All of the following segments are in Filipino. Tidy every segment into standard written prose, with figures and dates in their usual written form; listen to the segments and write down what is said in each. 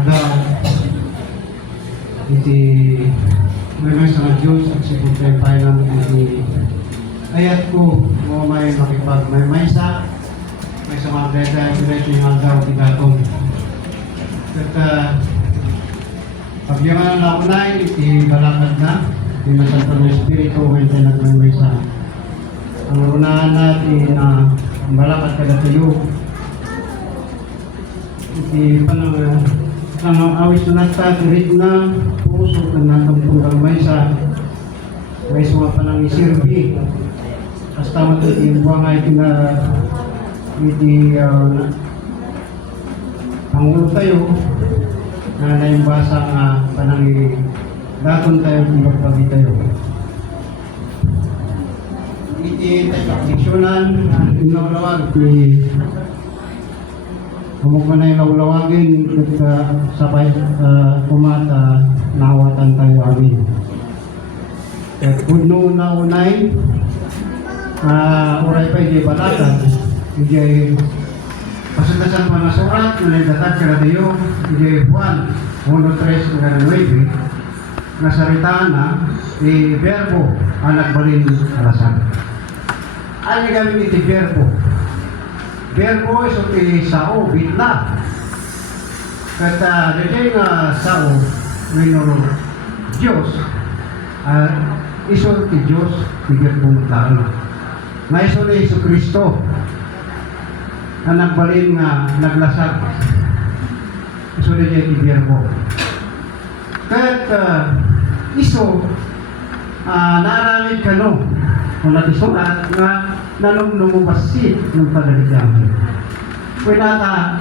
aldaw iti may sa Diyos at siputay namin iti ayat ko mo may makipag may sa mga beda iti yung aldaw iti gatong at pagyaman na ako na iti balakad na iti nasalta ng Espiritu may nagmay sa ang unahan natin na balakad kada tayo iti panang awis na nagtatirit na puso na natangtunggang may sa mga panang isirbi hasta matutong buwang ay iti pangulo tayo na naimbasa nga panang daton tayo kung magpagi tayo iti diksyonan inawlawag iti Humog na yung lawagin at sabay kumata nawatan tayo amin. At puno na unay, uray pa hindi balatan, hindi pasadasan mga surat, na datag ka na tayo, hindi Juan 1:3-9, nasaritaan na, verbo, anak balin alasan. Ano gamit iti verbo? Verbo is iti sao, bitla. Kata dito nga sao, minuro Diyos, iso iti Diyos, tigil pumuntaan. Nga iso na Iso Kristo, na nagbalin nga naglasag. Iso na iti verbo. Kaya iso, naaramid ka no, kung natisulat nga nanumbasit ng pagalitan. Kung nata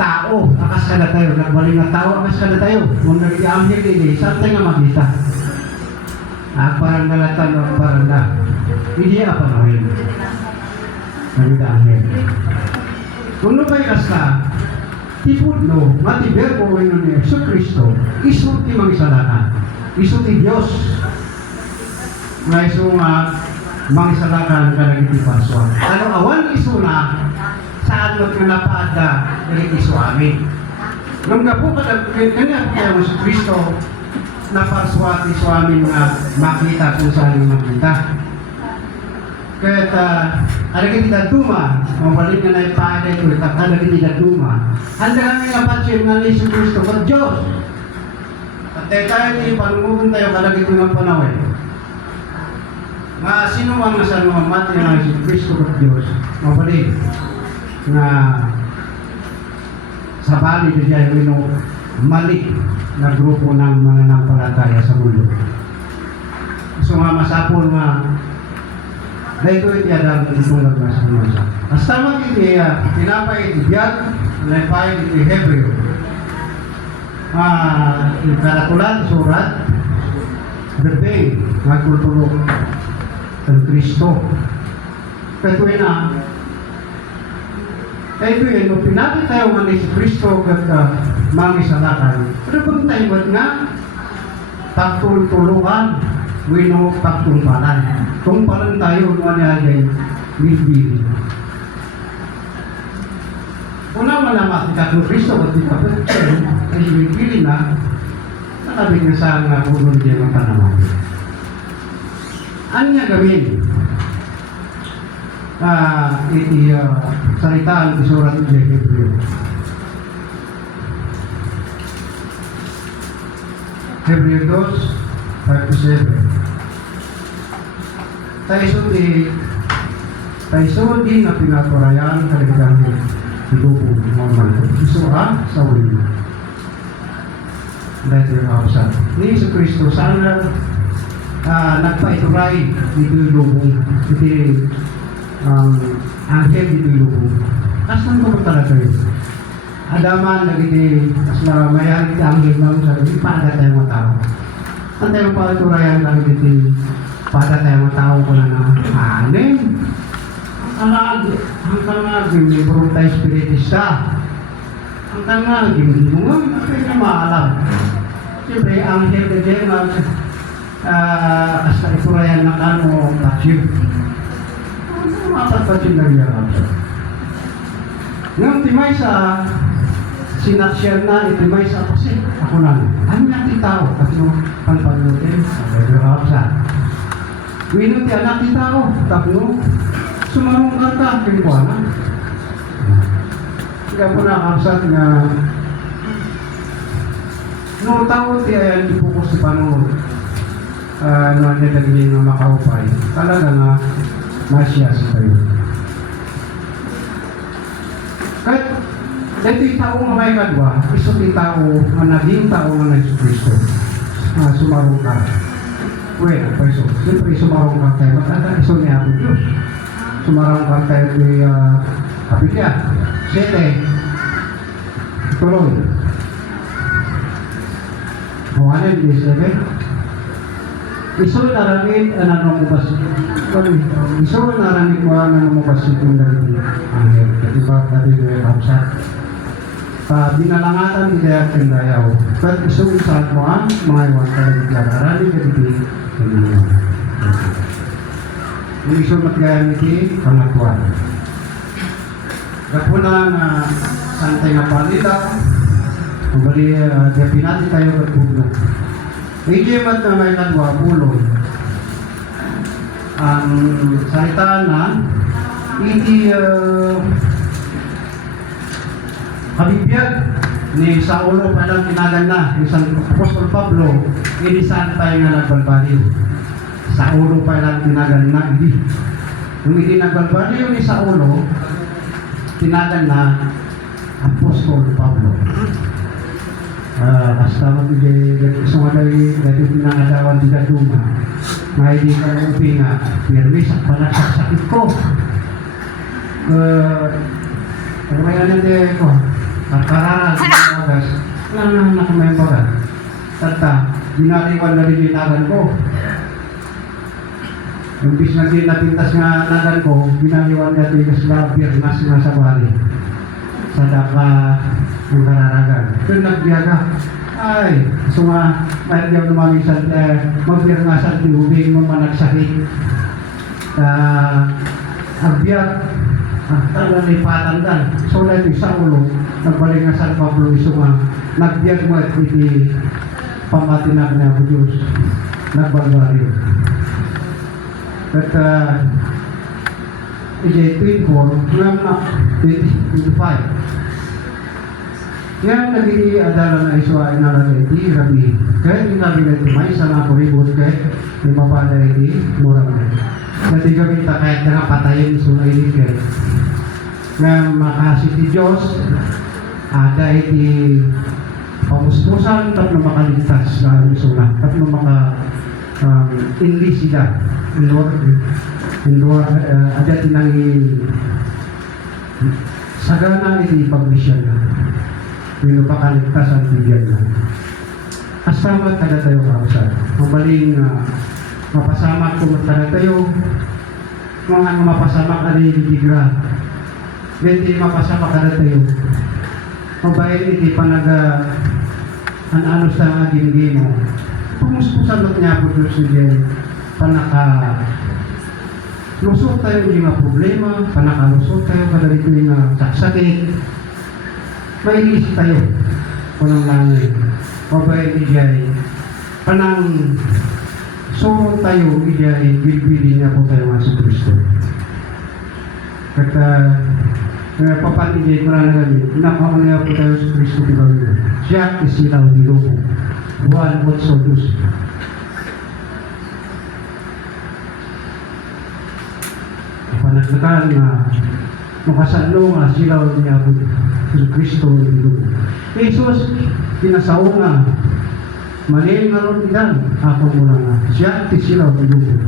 tao, akas ka na tayo, nagbaling na tao, akas ka na tayo. Kung nag-iamhil din, saan tayo nga makita? Parang nalatan o parang na. Hindi apa na rin. Nag-iamhil. Kung nubay kasta, tipod no, mati verbo wino ni Yesu Kristo, iso ti mangisalakan. Iso ti Diyos. Nga iso nga, mangisalakan ka nag iti paswa. Ano awan iso na saan mo napaada ng iso amin. Nung napo ka kanya kaya mo si Kristo na paswa at iso amin nga makita kung saan yung makita. Kaya alag kita duma, mabalik na na ipaada ito, alag kita duma. Handa kami nga patsyo nga ni Iso Kristo ka Diyos. At tayo ni panungugun tayo kalag ito ng panawin. Nga sino ang nasa mati na si Kristo at Diyos, mabalik na sa bali na dyan mali na grupo ng mga nampalataya sa mundo. So nga masapol nga dahil ito iti adam itulog na sa mundo. As tama iti pinapay iti biyag, pinapay iti Hebreo. Kalatulan surat, the magkultulog ng Kristo. Kaya yun, nung pinapit tayo nga ni Kristo at mangisalakan, pero kung tayo nga, taktultuluhan, wino taktulpalan. Kung palang tayo, nga ay bilbili. Una man na makita ng Kristo at ipapit ay bilbili na, nakabig na sa nga unong diyan ang panaman. Ano niya gawin? Iti salitaan di surat ng Hebreo. Hebreo 2:5-7. Tayo di na pinaturayan kaligang higupong normal. Isura sa ulo. Dahil yung hapsan. Ni Iso Kristo, sana nagpaituray dito yung lubong. Iti anghel dito yung lubong. Kasan ko talaga yun? Adaman, nagiti, asla mayari iti anghel lang sa lubong, paada tayo mga tao. Ang tayo paiturayan lang diti, paada tayo mga tao ko na anin. Hanggang nga, gimibro tayo spiritista. Hanggang nga, gimibro nga, kaya maalam. Siyempre, anghel na dyan, hasta iturayan ng ano, tatsyo. Mapagpatsin lang yan. Ngayon, timay sa sinaksyan na itimay sa kasi ako na ano natin tao at no panpanutin sa sa minuti anak kita tao tapno sumarong kanta kinuana kaya po nakakasat na no tao ti ayan ipokus sa panunod ano niya daging nga makaupay talaga nga masya sa tayo kahit dito yung tao nga may kadwa, iso yung tao nga naging tao nga na Kristo. Sumarong ka. Well, peso. Siyempre, sumarong ka tayo. Magkata, iso niya ako Diyos. Sumarong ka tayo kay Kapilya. 7. Tuloy. Hawanan, 7. Iso naramit, nanumubas. Iso naramit mo ang nanumubas itong dari Angel. Katiba, dati yung kapsat. Binalangatan di kaya kendayaw. Kat isong saat mo ang mga iwan ka ng klararani kaditi kendayaw. Yung isong matgaya niti pangatuan. Kapuna na santay nga palita, kembali pinati tayo katpugno. Ikimat na may kadwa pulon. Ang salita na iti kabibiyag ni Saulo palang tinagan na ni San Apostol Pablo ini saan tayo nga nagbalbaliw. Saulo palang tinagan na hindi. Kung hindi nagbalbaliw ni Saulo tinagan na Apostol Pablo. Basta mag-ibig isang aday dati pinangadawan di Daduma may di ka ng upinga pirmi sa panagsakit ko. Kung may anong ko karararan sa mga oras, nakamay mo ka. Tata, binariwan na rin yung nagan ko. Imbis na din napintas nga nagan ko, binariwan na rin yung birnas nga sa bari. Sa daka ng kararagan. Doon nagbiyaga. Ay, gusto nga, may diyaw lumamisan, magbirnasan tinubing mo managsakit. Agbiyag. Talagang lipatan dan. So, dahil sa ulo, nagbalik nga San Pablo iso nga, nagbiag mo at iti pamatinag na ako Diyos, nagbalbaryo. At, iti 24, nga 25. Yan, naging adalan na iso ay nalang iti, rabi. Kaya yung nabi na iti, may sana ako ribot kaya, yung mapada iti, murang na. Dati kami kahit na patayin so na iligay na makahasip ni Diyos ada iti pamuspusan tapno makaligtas na sula tapno maka inli sila indoor ada tinangi sagana iti pagmisyon na pinupakaligtas ang bigyan na asamat kada tayo kausan mabaling mapasamak kung magtala tayo mga mapasamak na rin ibigra hindi mapasamak na tayo mabayin hindi pa ano sa mga ginigay mo pumuspusan niya po Diyos niya panaka lusot tayo hindi nga problema panakalusot tayo kada ito yung saksakit mailis tayo kunang langit mabayin niya panang so tayo iyay bilbili niya po tayo mga sa Kristo. At papatigay ko na nagamit, pinapakaman niya po tayo sa Kristo kibawin. Siya isilaw di lobo. Buwan at sodus. Panagdakan na makasalo nga silaw niya po sa Kristo di lobo. Jesus, pinasaw nga Manin nga ron ilan, ako muna nga. Siya, tisilaw ng lubo.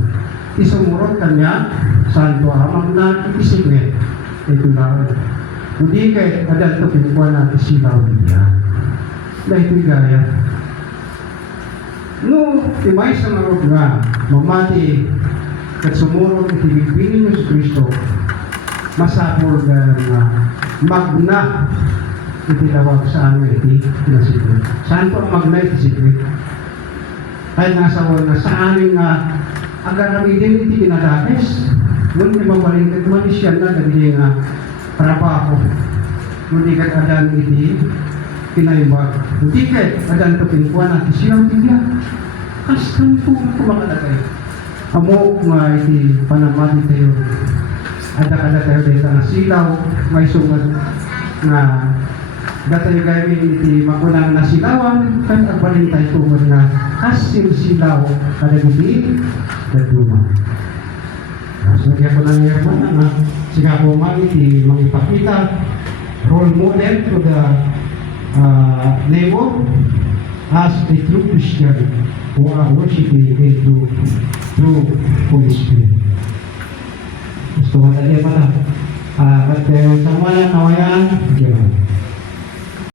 Isumurot kanya, santo amang na itisingit. Ito lang. Hindi kay adal ito pinukuha na tisilaw niya. Dahil ito'y gaya. No, timay sa marot nga, mamati, at sumurot at ibigpinin niyo sa Kristo, masapol ka nga, magna, itinawag sa amin iti nasikrit. Saan po ang magna iti sikrit? Kahit nasa wala na sa amin nga agaramitin iti kinadakes. Ngunit mabalingkat manisyan na dahil nga trabaho. Ngunit katadan iti kinaimbag. Tiket, adan to pinkuan at silang tigya. Kastan po ako makalagay. Amo nga iti panamati tayo. Ada tayo dito na silaw, may sungad nga datayo gaymin iti magunang nasilawan, kan agbalin tayo tungod nga asil silaw kada iti daduma. So kaya ko nang yerman na siga ko man iti mangipakita role model to the neighbor as a true Christian who are worshiping into true Holy Spirit. Gusto ko na pala. At sa mga nawayan,